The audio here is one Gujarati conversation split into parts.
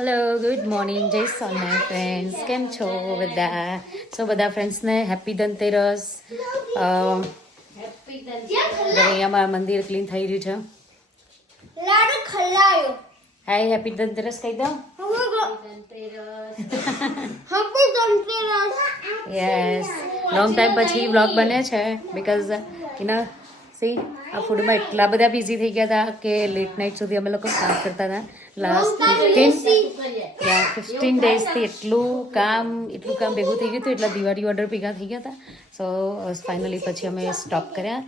હેલો ગુડ મોર્નિંગ જય સોમનાથ ફ્રેન્ડ્સ કેમ છો બધા બધા ફ્રેન્ડ્સને હેપી ધનતેરસ અહીંયા મારું મંદિર ક્લીન થઈ રહ્યું છે હાય હેપી ધનતેરસ કહી દો યસ લોંગ ટાઈમ પછી વ્લોગ બને છે બિકોઝ યુ સી આ ફૂડમાં એટલા બધા બિઝી થઈ ગયા હતા કે લેટ નાઇટ સુધી અમે લોકો કામ કરતા હતા લાસ્ટ 15 ડેઝથી એટલું કામ ભેગું થઈ ગયું હતું એટલા દિવાળી ઓર્ડર ભેગા થઈ ગયા હતા સો ફાઇનલી પછી અમે સ્ટોપ કર્યા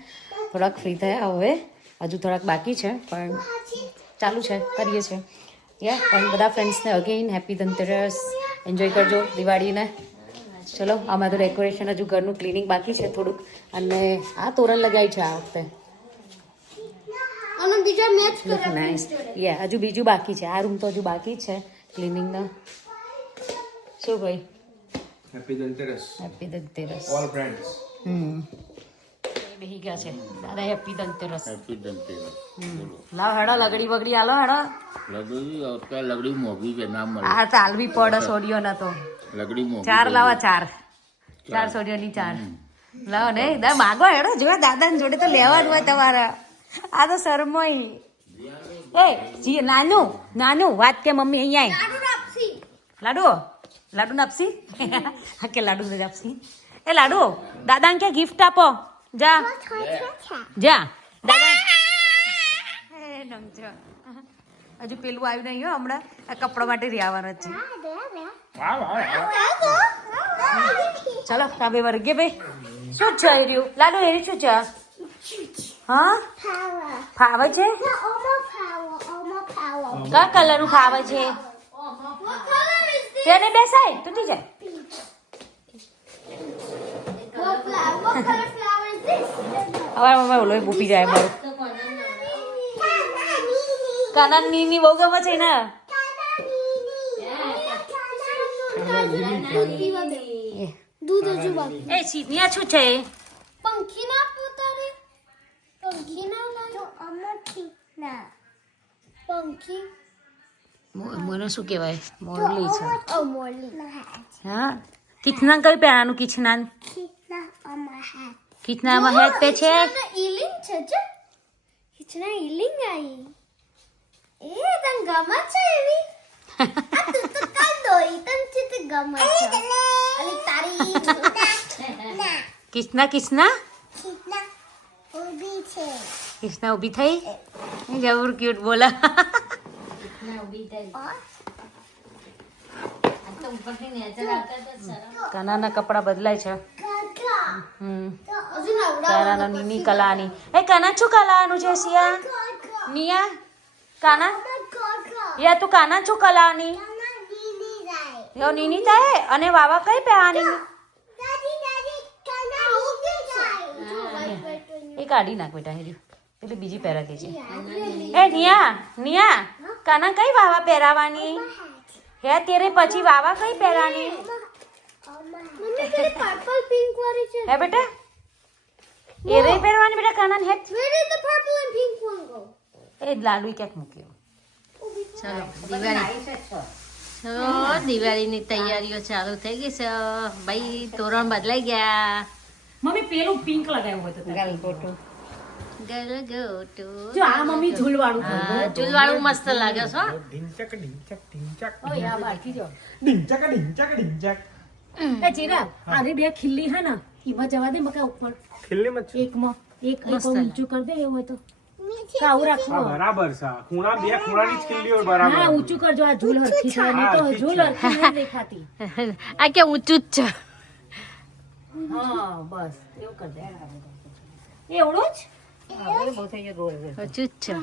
થોડાક ફ્રી થયા હવે હજુ થોડાક બાકી છે પણ ચાલુ છે કરીએ છીએ પણ બધા ફ્રેન્ડ્સને અગેઇન હેપી ધનતેરસ એન્જોય કરજો દિવાળીને ચલો આમાં તો ડેકોરેશન હજુ ઘરનું ક્લિનિંગ બાકી છે થોડુંક અને આ તોરણ લગાવી છે આ વખતે નાઇસ હજુ બીજું બાકી છે આ રૂમ તો હજુ બાકી છે ક્લિનિંગનો શું ભાઈ હેપી ધનતેરસ ઓલ ફ્રેન્ડ્સ બેહી ગયા છે દાદા હેપી ધનતેરસ લાવ હેડો લગડી બગડી આલો હેડો લગડી મોઘી છે નામ મળે આ તો આલવી પડે સોડિયો ના તો લગડી મોઘી ચાર લાવો ચાર સોડિયોની ચાર લાવો ને દા માગો હેડો જોવા દાદાને જોડે તો લેવા જ હોય તમારા આ તો શરમોય એ જી નાનું વાત કે મમ્મી અહીંયા લાડુ નાપસી હા કે લાડુ નાપસી એ લાડુ દાદાને કે ગિફ્ટ આપો જા દાદા હજુ પેલું આવ્યું નહીં હો હમણાં આ કપડા માટે રહેવાનું છે ચાલો કાબે વર્ગે ભાઈ શું છે રહ્યું લાડુ એરી શું છે હા ફાવે છે કયા કલરનું ફાવે છે તેને બેસાય તૂટી જાય હવે મમ્મી ઓલો બૂપી જાય મારું કાના ની બહુ ગમે છે ને એ સીનિયા શું છે મને શું કહેવાય મોરલી છે હા કિચના કઈ પહેરાનું કિચનામાં હેત પે છે કિસના ઉભી થઈ જરૂર ક્યુટ બોલા કાનાના કપડા બદલાય છે કાનાનો નીની કલાની એ કાના શું કલાનું છે સિયા નિયા કાના યા તું કાના શું કલાની યો નીની થાય અને વાવા કઈ પહેવાની એ કાઢી નાખ બેટા હેરી એટલે બીજી પહેરા કે છે એ નિયા કાના કઈ વાવા પહેરાવાની હે તેરે પછી વાવા કઈ પહેરાની હે બેટા એ રે પહેરવાની બેટા કાના હે એ લાડુ ક્યાંક મૂક્યો ચલો દિવાળીની તૈયારીઓ ચાલુ થઈ ગઈ છે ભાઈ તોરણ બદલાઈ ગયા મમ્મી પેલું પિંક લગાવ્યું હોય તો ગલગોટો જો આ મમ્મી ઝૂલવાળું મસ્ત લાગે છે ઓય આ બાકી જો ડિંચક એ જીરા આની બે ખિલ્લી હે ને ઈમાં જવા દે મકા ઉપર ખિલ્લી મત એક ઊંચું કર દે એવું હોય તો કાઉ રાખો બરાબર છે ખૂણા બે ખૂણાની જ ખિલ્લી હોય બરાબર હા ઊંચું કરજો આ ઝૂલ હરખી થાય નહીં તો ઝૂલ હરખી નહીં દેખાતી આ કે ઊંચું જ છે હા બસ એવું કર દે એવડું જ બહુ થઈ ગયો ગોળ ઊંચું જ છે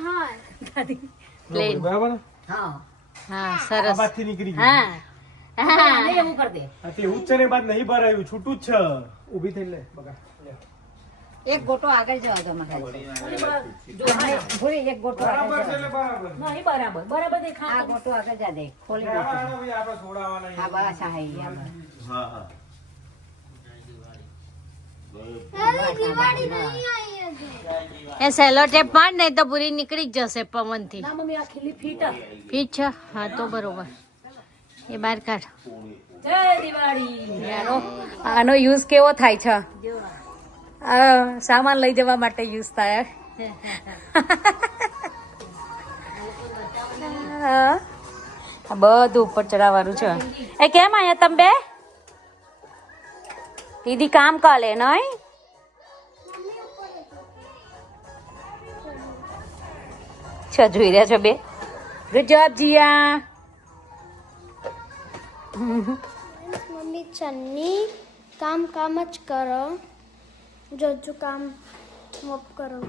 પ્લેન બરાબર હા હા સરસ બાથી નીકળી ગઈ હા એવું કર દે આ તે ઉચ્ચ ને બાદ નહીં ભરાયું છૂટું જ છે ઊભી થઈ લે બગા એક ગોટો આગળ જવા દો મારા એક ગોટો બરાબર છે એટલે બરાબર નહીં બરાબર દેખા આ ગોટો આગળ જા દે ખોલી દે આપણે છોડાવવાના હા બસ આ હઈ હા હા એ સેલો ટેપ માર નહીં તો પૂરી નીકળી જ જશે પવનથી ના મમ્મી આ ખીલી ફીટ ફીટ છે હા તો બરોબર એ બહાર કાઢ. જય દિવાળી. આનો યુઝ કેવો થાય છે? સામાન લઈ જવા માટે યુઝ થાય. બધું ઉપર ચડાવવાનું છે. એ કેમ આયા તમે બે? દીદી કામ કાલે નહીં? જોઈ રહ્યા છો બે? Good job Jiya. Mummy Charni કામ જ કરો. જો કામ મોપ કરો.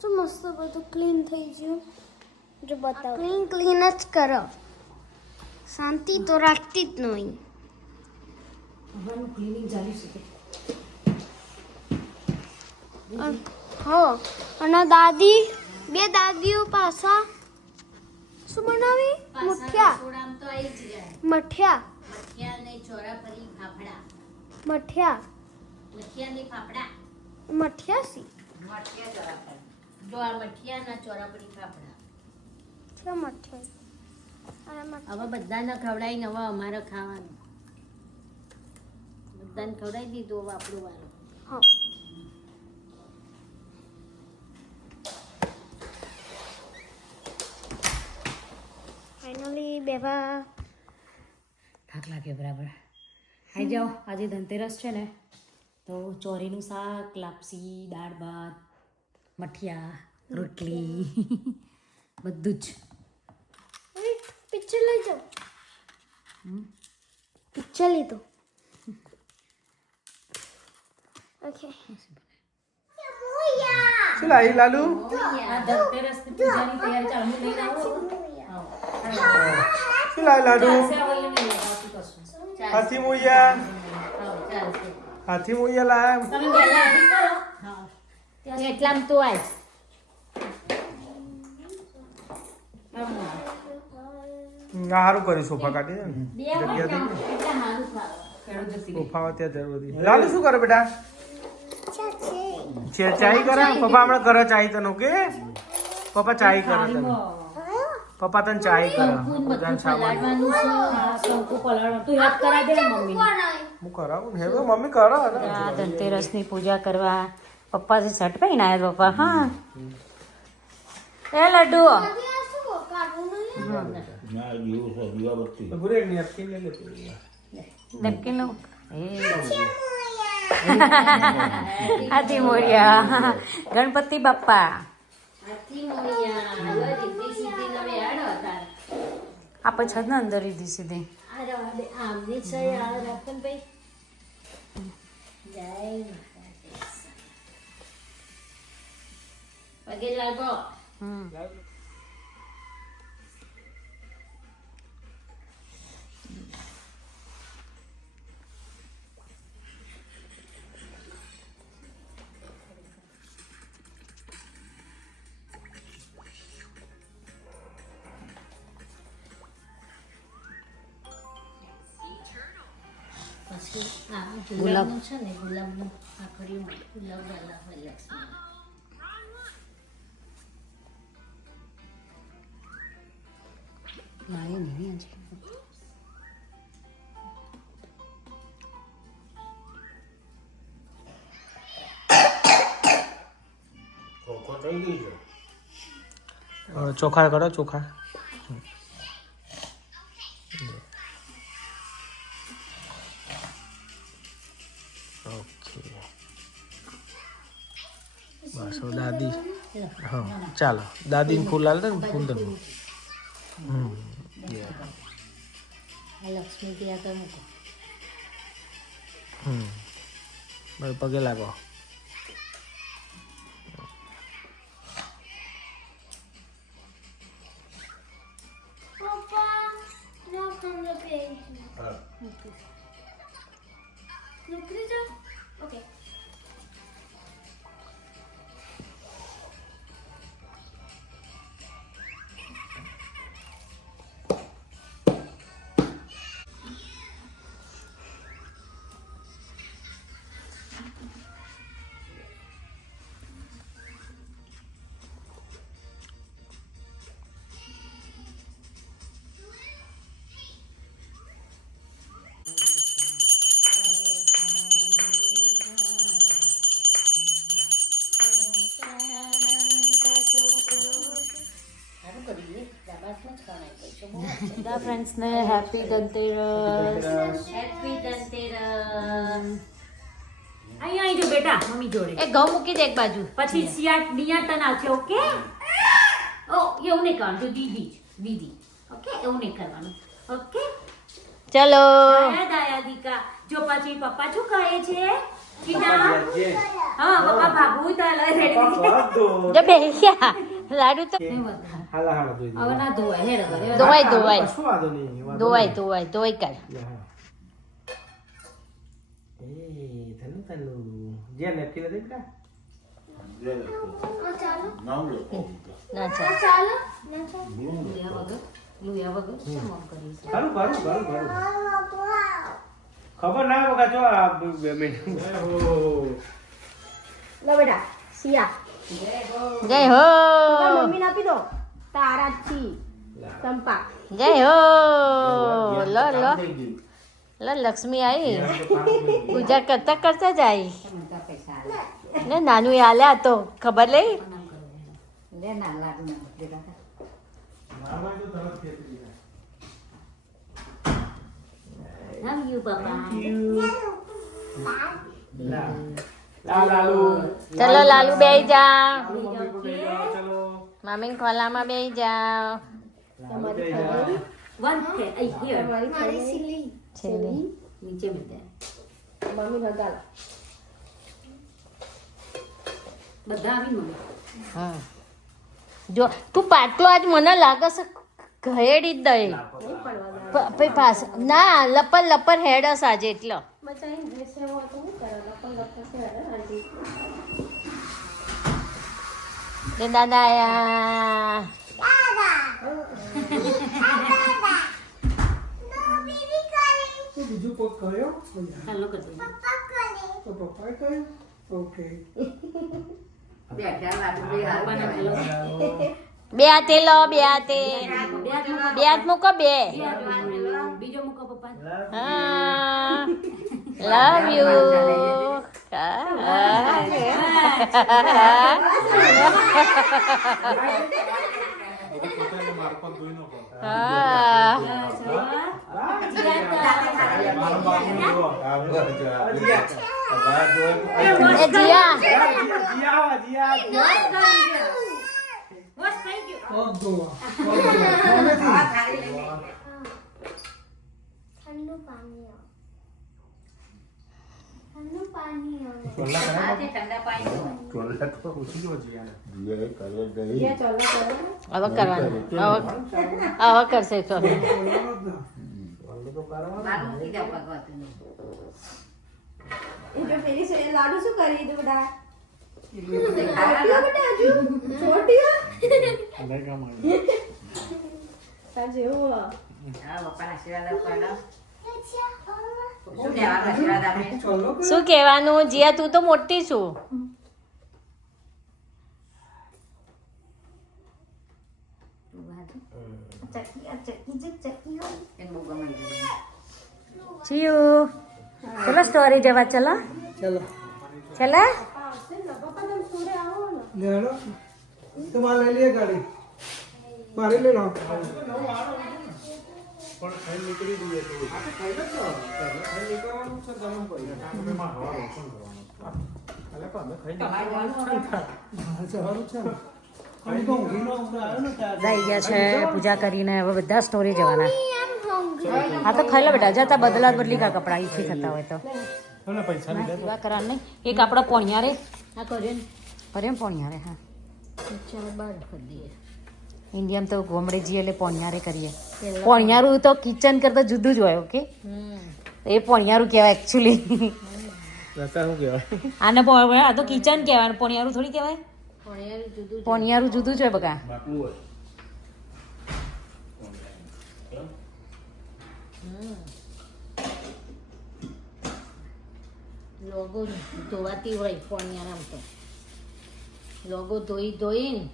જો મસ્ત બધું ક્લીન થઈ ગયું. જો બતાવો ક્લીન જ કરો. શાંતિ તો રાખતી જ નહીં. હા અને દાદી બે દાદીઓ પાછા શું બનાવી? મઠિયા. મઠિયા સી જો આ મઠિયાના ચોરાપડી ફાફડા. છે મઠિયા. હવે બધાને ખવડાવીને હવે અમારે ખાવાનું. બધાને ખવડાવી દીધું હવે આપણું વારો. હા ફાઇનલી બેવા થાક લાગ્યો બરાબર. આવી જાઓ. આજે ધનતેરસ છે ને, તો ચોરીનું શાક, લાપસી, દાળ ભાત, મઠિયા, રોટલી બધું જ. પિક્ચર લઈ જાઓ. પિક્ચર લીધો. ઓકે શું લાવી લાલુ? આ ધનતેરસની પૂજાની તૈયારી ચાલુ લઈને આવો. શું લાવી લાડુ? હાથી મોયા. હાથી મોયા લાયા. તમે વહેલા આવી કરો. એટલામાં તું આય. સારું કર્યું સોફા કાઢી દે ને. જગ્યા થઈ ગઈ. સોફા ત્યાં જરૂર હતી. લાલુ શું કરે બેટા? ચાય કરે. પપ્પા હમણાં કરે ચાય તને. ઓકે પપ્પા ચાય કરે તને. પપ્પા તને ચાય કરે. બધાને સામાન શંકુ પલાળવાનું તું યાદ કરાવી દે ને મમ્મી. હું કરાવું ને. હવે મમ્મી કરે. આ ધનતેરસની પૂજા કરવા પપ્પાથી શર્ટ પહેરીને આવ્યા પપ્પા. હા એ લડ્ડુ ના જેવું છે દીવાબત્તી. બુરે ની અટકી લે લે. નક્કી નો હાથી મોર્યા. ગણપતિ બાપ્પા. આપણે છ ને અંદર રીધી સીધી. પગે લાગો. ગુલાબ છે ને, ગુલાબનું આખરીઓ ગુલાબ વાલા હોય લક્ષ્મી. લાવી નહીં હજી. ચોખ્ખો થઈ ગઈ છે. ચોખા કરો ચોખા. ઓકે બસ હવે દાદી. હા ચાલો દાદીને ફૂલ હાલ દે ને. ફૂલ દે. આ લક્ષ્મી ત્યાં તો મૂકો. બસ પગે લાગો. પપ્પા નો કમરો પેજ. નીકળી જા. ઓકે બધા ફ્રેન્ડ્સને હેપી ધનતેરસ. હેપી ધનતેરસ. અહીંયા આવી જો બેટા મમ્મી જોડે. એ ઘઉં મૂકી દે એક બાજુ. પછી દિયા તને આવશે. ઓકે ઓ એવું નહીં કરવાનું. દીદી ઓકે એવું નહીં કરવાનું. ઓકે ચલો દાયા દીકા. જો પછી પપ્પા શું કહે છે કીના? હા પપ્પા ભાગવું તો રેડી. જો બેસ્યા લાડુ તો હાલા હાલા જોઈ હવે ના ધોવાય હેડ કરે. ધોવાય શું વાંધો નહીં ધોવાય કર. એ ધનુ ધનુ જે નેપકિન હતી બેટા નામ લો ના ચાલ લુયા વગર શું મમ કરીશ? ખરું ખબર ના બગા જો આ બે મિનિટ લો બેટા સિયા જય હો મમ્મીને આપી દો તારા છી ચંપા જય હો લો લો લો લક્ષ્મી આવી પૂજા કરતા કરતા જ આવી ને નાનું આલ્યા તો ખબર લઈ Love you, Papa. લાલુ ચલો લાલુ બેહી જા મમ્મી પકડી જાઓ ચલો મામી ખોલામાં બેહી જાઓ લાલુ બેહી જાઓ. One can I hear. મારી સિલી છેલ્લી નીચે મિલતે. મમ્મી લગાલા બધા આવી મમ્મી. હા જો તું પાટલો આજ મને લાગે છે ઘેડી જ દઈ પછી પાસ ના લપર હેડસ આજે એટલો બચાઈ ડ્રેસ એવો હતો હું કરેલા પણ લખશે આંટી એ દાદા આયા બીજું કોઈ કયો ચાલો કરી દે. તો પપ્પાએ કયો ઓકે પપ્પાને પેલો. બે હાથે લો બે હાથે બે હાથ મૂકો બે બીજો મૂકો પપ્પા. હા લવ યુ જીયા બસ થઈ ગયું. ઠંડુ પાણી ઠંડુ પાણી ચોલા તો પૂછી જો જીયા કરે દઈ હવે કરવાનું હવે કરશે તો જો પેલી સે લાડુ શું કરી દીધું બેટા બેટા હજુ છોટીઓ આજે હો શું કહેવાનું જીયા તું તો મોટી છું ચિયું ચલો સ્ટોરી જવા ચલો ચલો ચલો લેડો તમારે લઈ લઈએ ગાડી મારે લઈ લો પણ ખાઈ નીકળી દઈએ તો ખાઈ નીકળવાનું છે ગરમ કરી થઈ ગયા છે પૂજા કરીને હવે બધા સ્ટોરી જવાના હા તો ખાઈ લો બેટા જતા બદલા બદલી કા કપડા ઈથી થતા હોય તો પૈસા સેવા કરવાનું નહીં એક આપણો પોણિયારે આ કર્યો ને. કર્યો ને પોણિયારે હા ચાલો બહાર કરી દઈએ. ઇન્ડિયામાં તો ગોમડે જઈએ એટલે પોણિયારે કરીએ પોણિયારું તો કિચન કરતાં જુદું જ હોય ઓકે એ પોણિયારું કહેવાય એકચ્યુઅલી શું કહેવાય આને આ તો કિચન કહેવાય ને પોણિયારું થોડી કહેવાય પણ જુદું પોણિયારું જુદું જ હોય બકા બાટલું હોય લોગો ધોવાતી હોય પોણિયારામ તો લોગો ધોઈને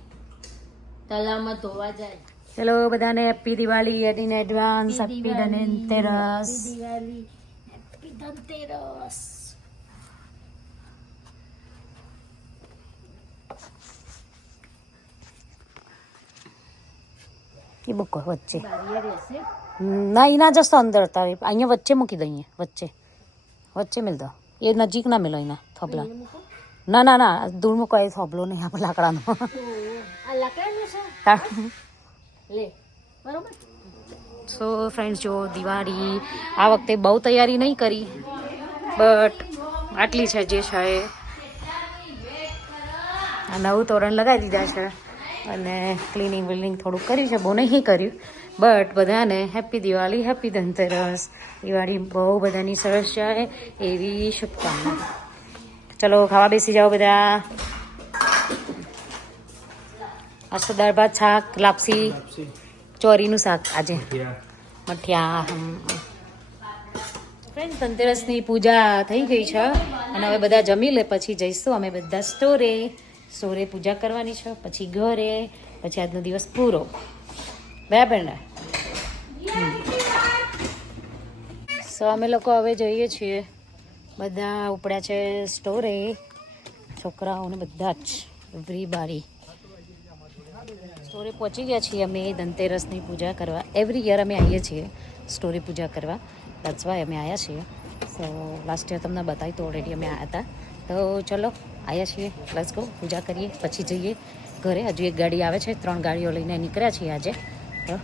તલાવમાં ધોવા જાય. ચલો બધાને happy Diwali in advance happy Dhanteras Diwali happy Dhanteras. એ મૂકો વચ્ચે બારીએ રહેશે ના એ ના જશો અંદર તારે અહીંયા વચ્ચે મૂકી દઈએ વચ્ચે વચ્ચે મિલ દો એ નજીક ના મિલો એના થોબલા ના ના ના દૂર મૂકો એ થોબલો નહીં આપણે લાકડાનો આ લાકડાનું છે લે બરોબર સો ફ્રેન્ડ્સ જો દિવાળી આ વખતે બહુ તૈયારી નહીં કરી બટ આટલી છે જે છે એ આ નવું તોરણ લગાવી દીધા છે અને ક્લિનિંગ વિલિંગ થોડુંક કર્યું છે બહુ નહીં કર્યું બટ બધાને હેપી દિવાળી હેપી ધનતેરસ દિવાળી બહુ બધાની સરસ જાય એવી શુભકામના ચલો ખાવા બેસી જાઓ બધા આજ તો દાળ ભાત શાક લાપસી ચોરીનું શાક આજે મઠિયા ફ્રેન્ડ ધનતેરસની પૂજા થઈ ગઈ છે અને હવે બધા જમી લે પછી જઈશું અમે બધા સ્ટોરે પૂજા કરવાની છે પછી ઘરે પછી આજનો દિવસ પૂરો બરાબર ને સો અમે લોકો હવે જઈએ છીએ બધા ઉપડ્યા છે સ્ટોરે છોકરાઓને બધા જ એવરીબાડી સ્ટોરે પહોંચી ગયા છીએ અમે ધનતેરસની પૂજા કરવા એવરી યર અમે આવીએ છીએ સ્ટોરે પૂજા કરવા દેટ્સ વાય અમે આવ્યા છીએ સો લાસ્ટ યર તમને બતાવી તો ઓલરેડી અમે આવ્યા હતા તો ચલો આવ્યા છીએ લેટ્સ ગો પૂજા કરીએ પછી જઈએ ઘરે હજુ એક ગાડી આવે છે 3 ગાડીઓ લઈને નીકળ્યા છીએ આજે તો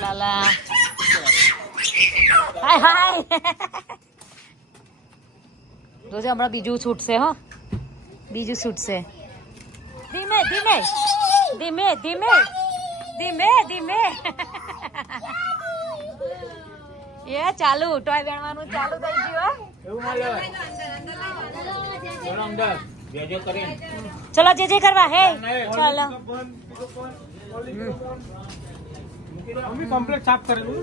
લાલા હાય હાય જોજે હમણાં બીજું છૂટશે હો બીજું છૂટશે ધીમે ધીમે ધીમે ધીમે ધીમે ધીમે એ ચાલુ ટોય વેણવાનું ચાલુ થઈ ગયું ચલો જે જે કરવા હે ચાલો મમ્મી કમ્પ્લીટ સાફ કરેલું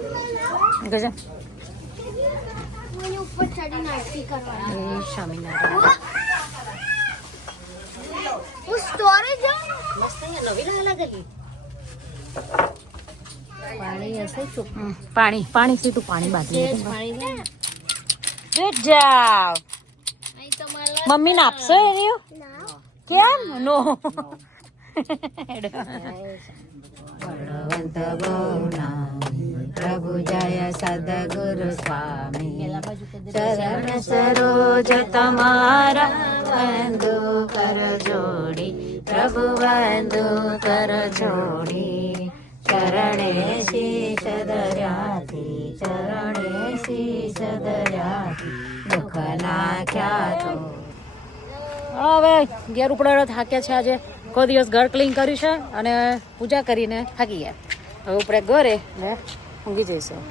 ગજા મને ઉપર ચડીને આરતી કરવાની એ સ્વામિનારાયણ હું સ્ટોરેજ જાઉં મસ્ત અહીંયા નવી લાગેલી પાણી હશે ચોખ્ખું પાણી પાણી સીધું પાણી બાકી પાણી લે ગુડ જોબ અહીં તમારા મમ્મી ને આપશો એની ના કેમ નો બળવંત પ્રભુ જય સદગુરુ સ્વામી ચરણ સરોજ તમારા વંદુ કર જોડી પ્રભુ વંદુ કર જોડી ચરણે શીશ દર્યાથી ચરણે શીશ દર્યાથી દુઃખ નાખ્યા તો હવે ઘેર ઉપડાડો થાક્યા છે આજે કોઈ દિવસ ઘર ક્લીન કર્યું છે અને પૂજા કરીને થાકી ગયા હવે ઉપડે ઘરે ને ઊંઘી જઈશું